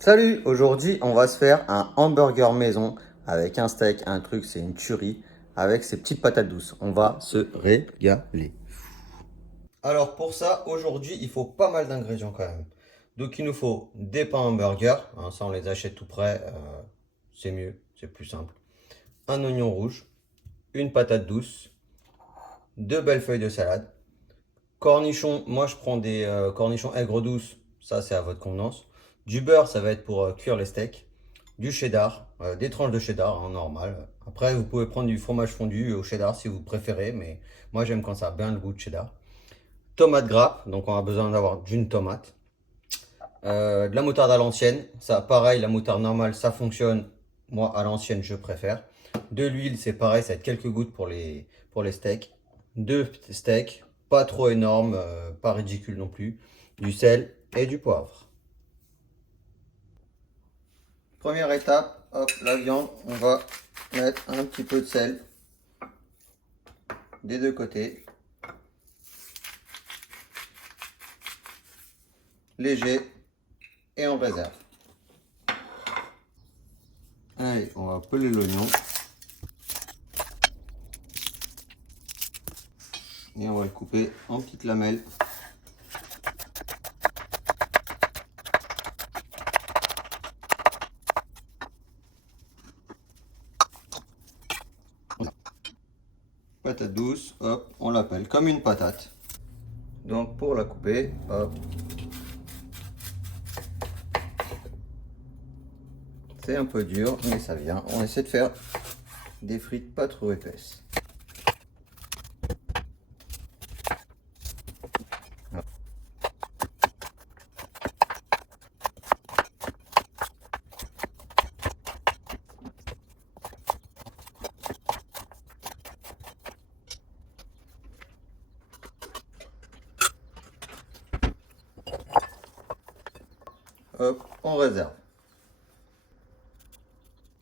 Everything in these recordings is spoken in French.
Salut, aujourd'hui on va se faire un hamburger maison avec un steak, un truc, c'est une tuerie, avec ces petites patates douces. On va se régaler. Alors pour ça, aujourd'hui il faut pas mal d'ingrédients quand même. Donc il nous faut des pains hamburger, hein, ça on les achète tout prêts, c'est mieux, c'est plus simple. Un oignon rouge, une patate douce, deux belles feuilles de salade, cornichons, moi je prends des cornichons aigre douce, ça c'est à votre convenance. Du beurre, ça va être pour cuire les steaks. Du cheddar, des tranches de cheddar, hein, normal. Après, vous pouvez prendre du fromage fondu au cheddar si vous préférez, mais moi j'aime quand ça a bien le goût de cheddar. Tomate grappe, donc on a besoin d'avoir d'une tomate. De la moutarde à l'ancienne, ça pareil, la moutarde normale ça fonctionne. Moi à l'ancienne je préfère. De l'huile, c'est pareil, ça va être quelques gouttes pour les steaks. Deux steaks, pas trop énorme, pas ridicule non plus. Du sel et du poivre. Première étape, hop, la viande, on va mettre un petit peu de sel des deux côtés. Léger et on réserve. Allez, on va peler l'oignon. Et on va le couper en petites lamelles. Patate douce, hop, on l'appelle comme une patate. Donc pour la couper, hop, c'est un peu dur, mais ça vient. On essaie de faire des frites pas trop épaisses. Hop, on réserve.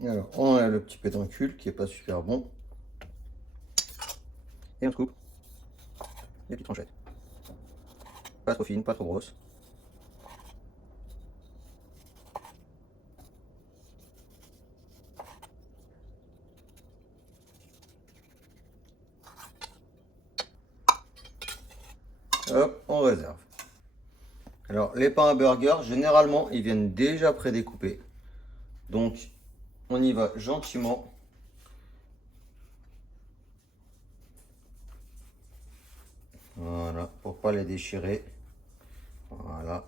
Alors, on a le petit pédoncule qui est pas super bon. Et on se coupe des petites tranchettes. Pas trop fines, pas trop grosses. Hop, on réserve. Alors, les pains à burger, généralement, ils viennent déjà prédécoupés. Donc, on y va gentiment. Voilà, pour pas les déchirer. Voilà.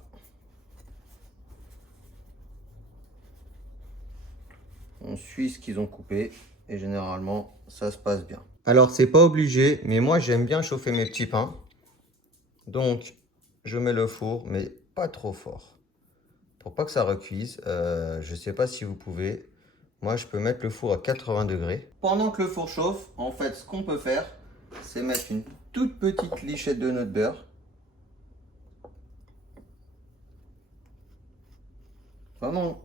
On suit ce qu'ils ont coupé et généralement, ça se passe bien. Alors, c'est pas obligé, mais moi, j'aime bien chauffer mes petits pains. Donc, je mets le four, mais pas trop fort. Pour pas que ça recuise. Je sais pas si vous pouvez. Moi, je peux mettre le four à 80 degrés. Pendant que le four chauffe, en fait, ce qu'on peut faire, c'est mettre une toute petite lichette de notre beurre. Vraiment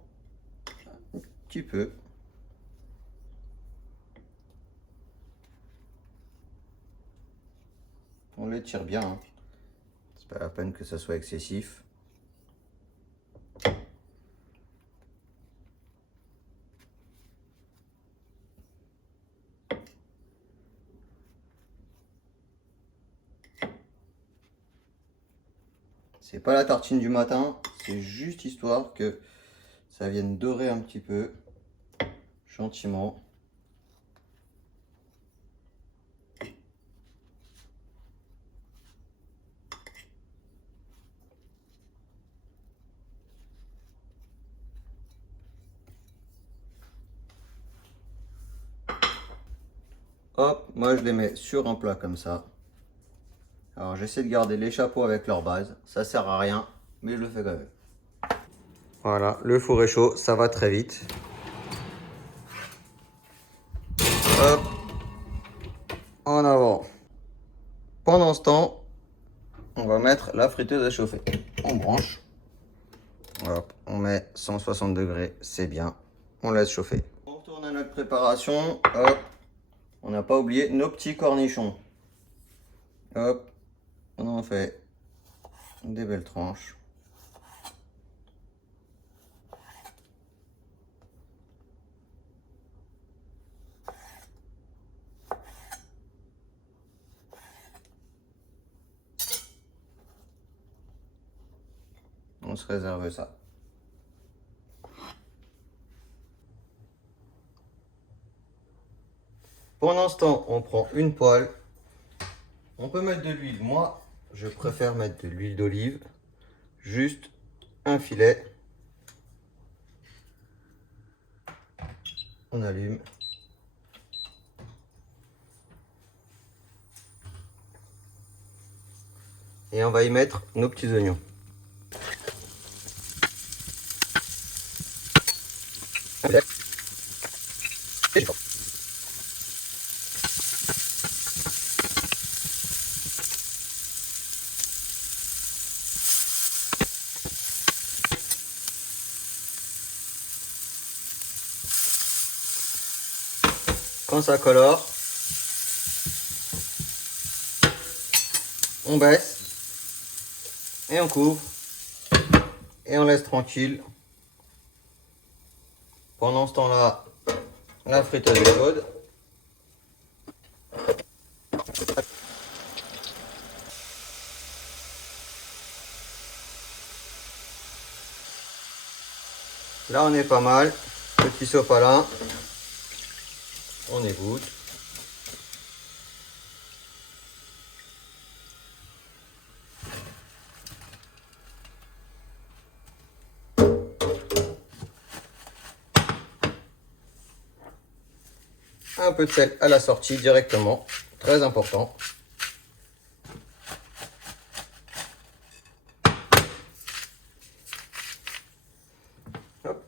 un petit peu. On l'étire bien, hein. C'est pas la peine que ça soit excessif. C'est pas la tartine du matin, c'est juste histoire que ça vienne dorer un petit peu, gentiment. Hop, moi je les mets sur un plat comme ça. Alors j'essaie de garder les chapeaux avec leur base, ça sert à rien, mais je le fais quand même. Voilà, le four est chaud, ça va très vite. Hop, en avant. Pendant ce temps, on va mettre la friteuse à chauffer. On branche. Hop, on met 160 degrés, c'est bien. On laisse chauffer. On retourne à notre préparation. Hop, on n'a pas oublié nos petits cornichons. Hop, on en fait des belles tranches. on se réserve ça. Pendant ce temps, on prend une poêle. On peut mettre de l'huile. Moi, je préfère mettre de l'huile d'olive. Juste un filet. On allume. Et on va y mettre nos petits oignons. Quand ça colore, on baisse et on couvre et on laisse tranquille. Pendant ce temps-là, la friteuse est chaude. Là, on est pas mal. Petit sopalin. On égoutte. Un peu de sel à la sortie directement. Très important. Hop.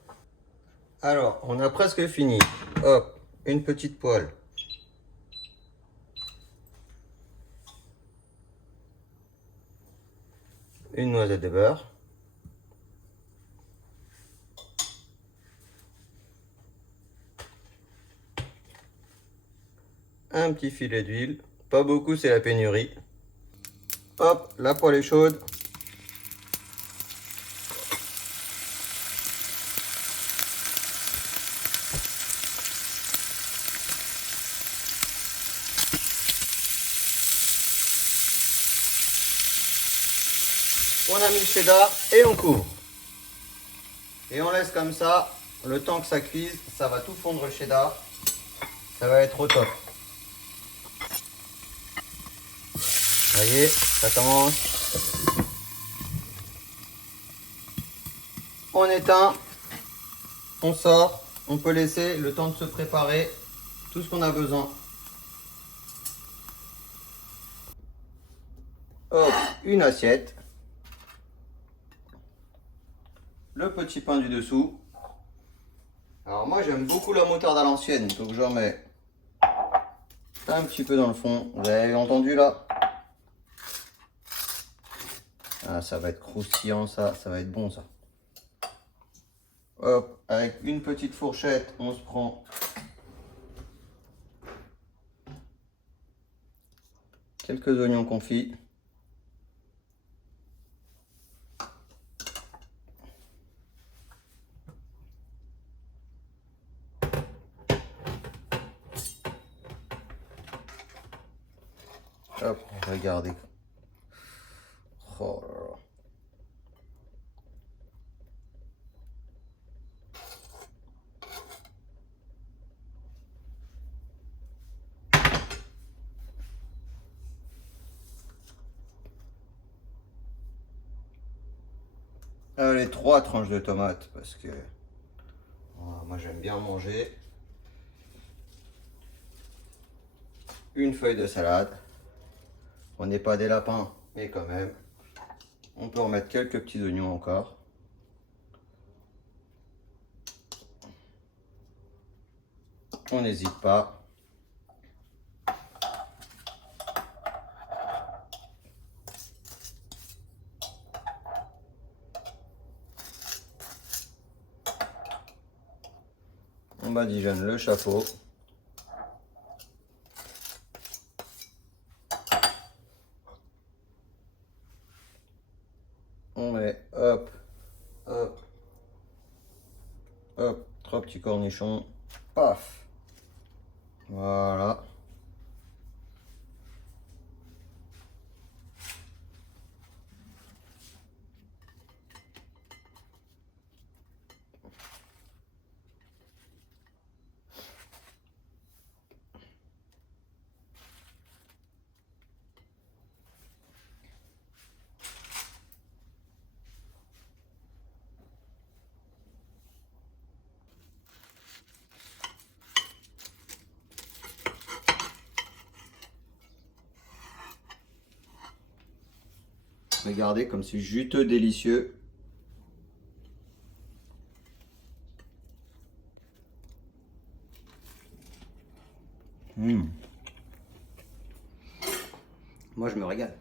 Alors, on a presque fini. Hop, une petite poêle. Une noisette de beurre. Un petit filet d'huile. Pas beaucoup, c'est la pénurie. Hop, la poêle est chaude. On a mis le cheddar et on couvre. Et on laisse comme ça, le temps que ça cuise, ça va tout fondre le cheddar. Ça va être au top. Vous voyez, ça commence. On éteint, on sort, on peut laisser le temps de se préparer tout ce qu'on a besoin. Hop, une assiette. Le petit pain du dessous. Alors moi j'aime beaucoup la moutarde à l'ancienne, donc j'en mets un petit peu dans le fond. Vous avez entendu là? Ah, ça va être croustillant, ça va être bon ça. Hop, avec une petite fourchette, on se prend quelques oignons confits. Hop, regardez. Oh là là. Allez, 3 tranches de tomates parce que moi j'aime bien manger. Une feuille de salade. On n'est pas des lapins, mais quand même. On peut en mettre quelques petits oignons encore. On n'hésite pas. On badigeonne le chapeau. On met hop, hop, hop, 3 petits cornichons. Paf. Voilà. Regardez comme c'est juteux, délicieux. Moi, je me régale.